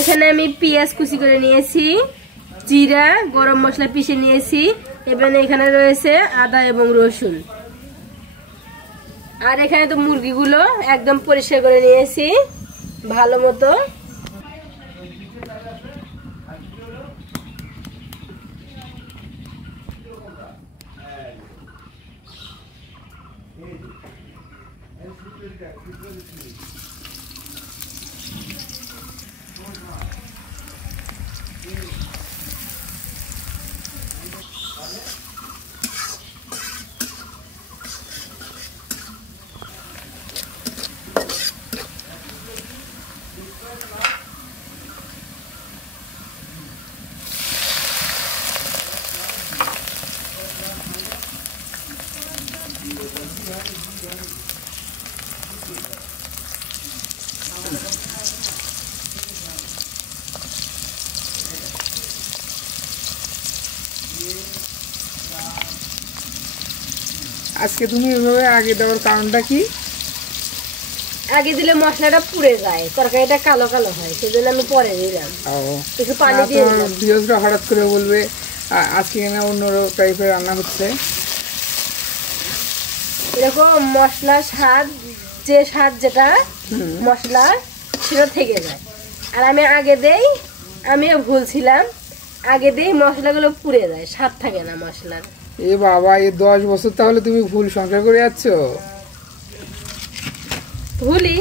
এখানে আমি পেঁয়াজ কুচি করে নিয়েছি, জিরা গরম মশলা পিষে নিয়েছি, এবং এখানে রয়েছে আদা এবং রসুন। আর এখানে তো মুরগিগুলো একদম পরিষ্কার করে নিয়েছি ভালো মতো। আজকে তুমি এভাবে আগে দেওয়ার কারণটা কি? আগে দিলে মশলাটা পুড়ে যায়, তরকারিটা কালো কালো হয়, সেজন্য আমি পরে দিলাম। একটু পানি দিয়ে দিলাম। ভিউয়ার্সরা হঠাৎ করে বলবে আজকে না অন্য টাইপের রান্না হচ্ছে। এরকম মশলা স্বাদ, যে স্বাদ যেটা মশলা সেটা থেকে যায়। আর আমি আগে দেই, আমিও ভুলছিলাম, আগে দেই মশলাগুলো পুড়ে যায়, স্বাদ থাকে না মশলার। এ বাবা, এই 10 বছর তাহলে তুমি ভুল সংসার করে যাচ্ছ। ভুলি,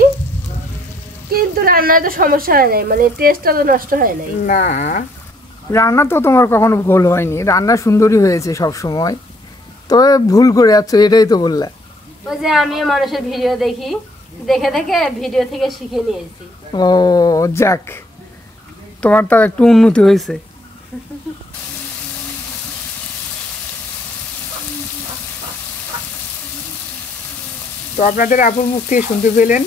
কিন্তু রান্নায় তো সমস্যা হয় নাই, মানে টেস্টটা তো নষ্ট হয় নাই। না, রান্না তো তোমার কখনো ভুল হয়নি, রান্না সুন্দরই হয়েছে সব সময়। তবে ভুল করে যাচ্ছ, এটাই তো বললা। ওই যে আমি মানুষের ভিডিও দেখি, দেখে দেখে ভিডিও থেকে শিখে নিয়েছি। ও যাক, তোমার তাও একটু উন্নতি হয়েছে। তো আপনাদের আপুর মুখ থেকে শুনতে পেলেন,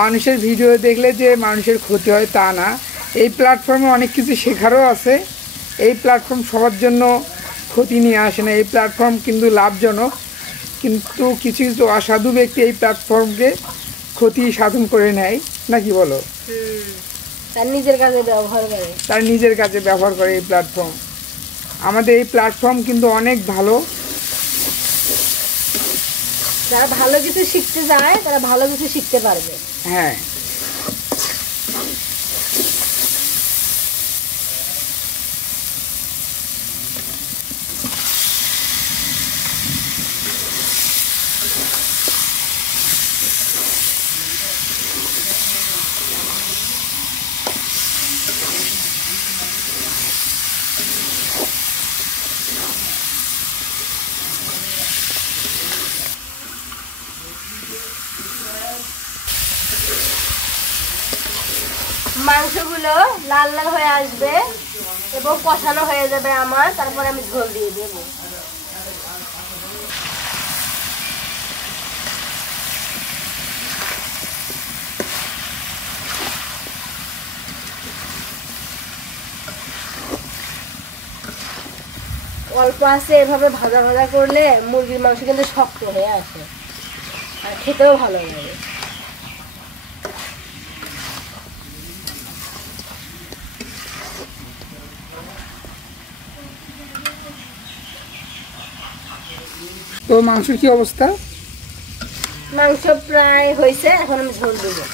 মানুষের ভিডিও দেখলে যে মানুষের ক্ষতি হয় তা না। এই প্ল্যাটফর্মে অনেক কিছু শেখারও আছে। এই প্ল্যাটফর্ম সবার জন্য ক্ষতি নিয়ে আসে না, এই প্ল্যাটফর্ম কিন্তু লাভজনক। কিন্তু কিছু কিছু অসাধু ব্যক্তি এই প্ল্যাটফর্মকে ক্ষতি সাধন করে নেয়, নাকি বলো? তার নিজের কাজে ব্যবহার করে এই প্ল্যাটফর্ম। আমাদের এই প্ল্যাটফর্ম কিন্তু অনেক ভালো। যারা ভালো কিছু শিখতে যায় তারা ভালো কিছু শিখতে পারবে। হ্যাঁ, মাংসগুলো লাল লাল হয়ে আসবে এবং কষানো হয়ে যাবে আমার, তারপর আমি ঝোল দিয়ে দেবো। অল্প আছে এভাবে ভাজা ভাজা করলে মুরগির মাংস কিন্তু শক্ত হয়ে আসে আর খেতেও ভালো লাগে। তো মাংসের কি অবস্থা? মাংস প্রায় হয়েছে, এখন আমি ঝোল দেবো।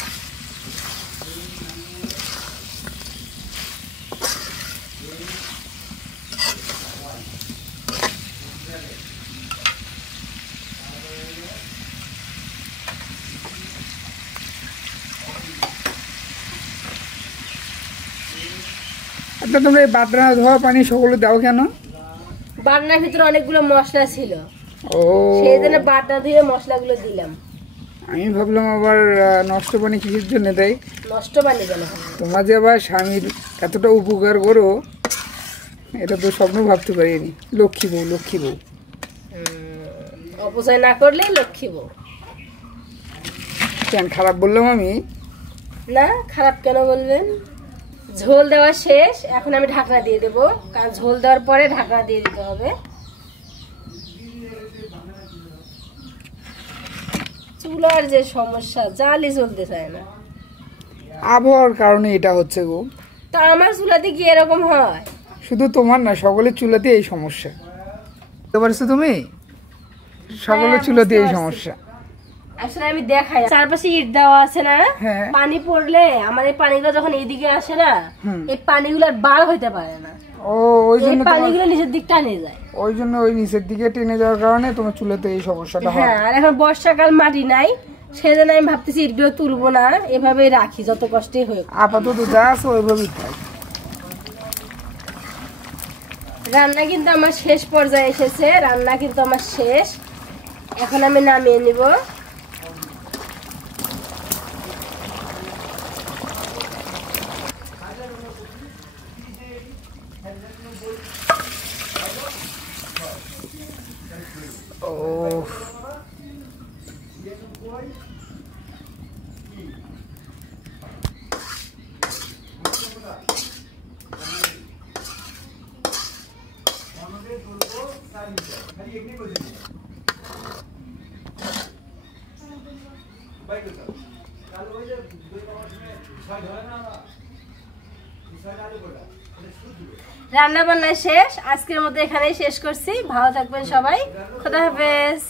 আচ্ছা, তোমরা এই বাটনা ধোয়া পানি সকলে দাও কেন? বাটনার ভিতরে অনেকগুলো মশলা ছিল, ও সেই জন্য বাটনা ধুয়ে মশলাগুলো দিলাম। আমি ভাবলাম আবার নষ্ট পানি কিসের জন্য দেয়। নষ্ট পানি কেন? তোমরা যে আবার স্বামীর এতটা উপকার করো, এটা তো স্বপ্ন ভাবতে পারিনি। লক্ষ্মী বউ, লক্ষ্মী বউ। অপচয় না করলে লক্ষ্মী বউ। কেন খারাপ বললাম আমি? না, খারাপ কেন বলবেন? ঝোল দেওয়া শেষ, এখন আমি ঢাকনা দিয়ে দেবো, কারণ ঝোল দেওয়ার পরে ঢাকনা দিয়ে দিতে হবে। চুলার যে সমস্যা, জালি চলতে চায় না। আবহাওয়ার কারণে এটা হচ্ছে গো। তো আমার চুলাতে কি এরকম হয়? শুধু তোমার না, সকলের চুলাতে এই সমস্যা। বুঝতে পারছো তুমি? সকলের চুলাতে এই সমস্যা। আসলে আমি দেখাই, চারপাশে ইট দেওয়া আছে না, পানি পড়লে আমার এই পানিগুলো যখন এইদিকে আসে না, এই পানিগুলো আর বার হইতে পারে না। ও, ওই জন্য পানিগুলো নিচের দিক টানে যায়। ওই জন্য ওই নিচের দিকে টেনে যাওয়ার কারণে তোমার চুলাতে এই সমস্যাটা হয়। হ্যাঁ, আর এখন বর্ষাকাল, মাটি নাই, সেজন্য আমি ভাবতেছি ইটগুলো তুলবো না, এভাবেই রাখি, যত কষ্টই হোক। আপাতত যা আছে ওইভাবেই থাক। রান্না কিন্তু আমার শেষ পর্যায়ে এসেছে, রান্না কিন্তু আমার শেষ। এখন আমি নামিয়ে নিব। রান্না বান্না শেষ, আজকের মতো এখানেই শেষ করছি। ভালো থাকবেন সবাই, খোদা হাফেজ।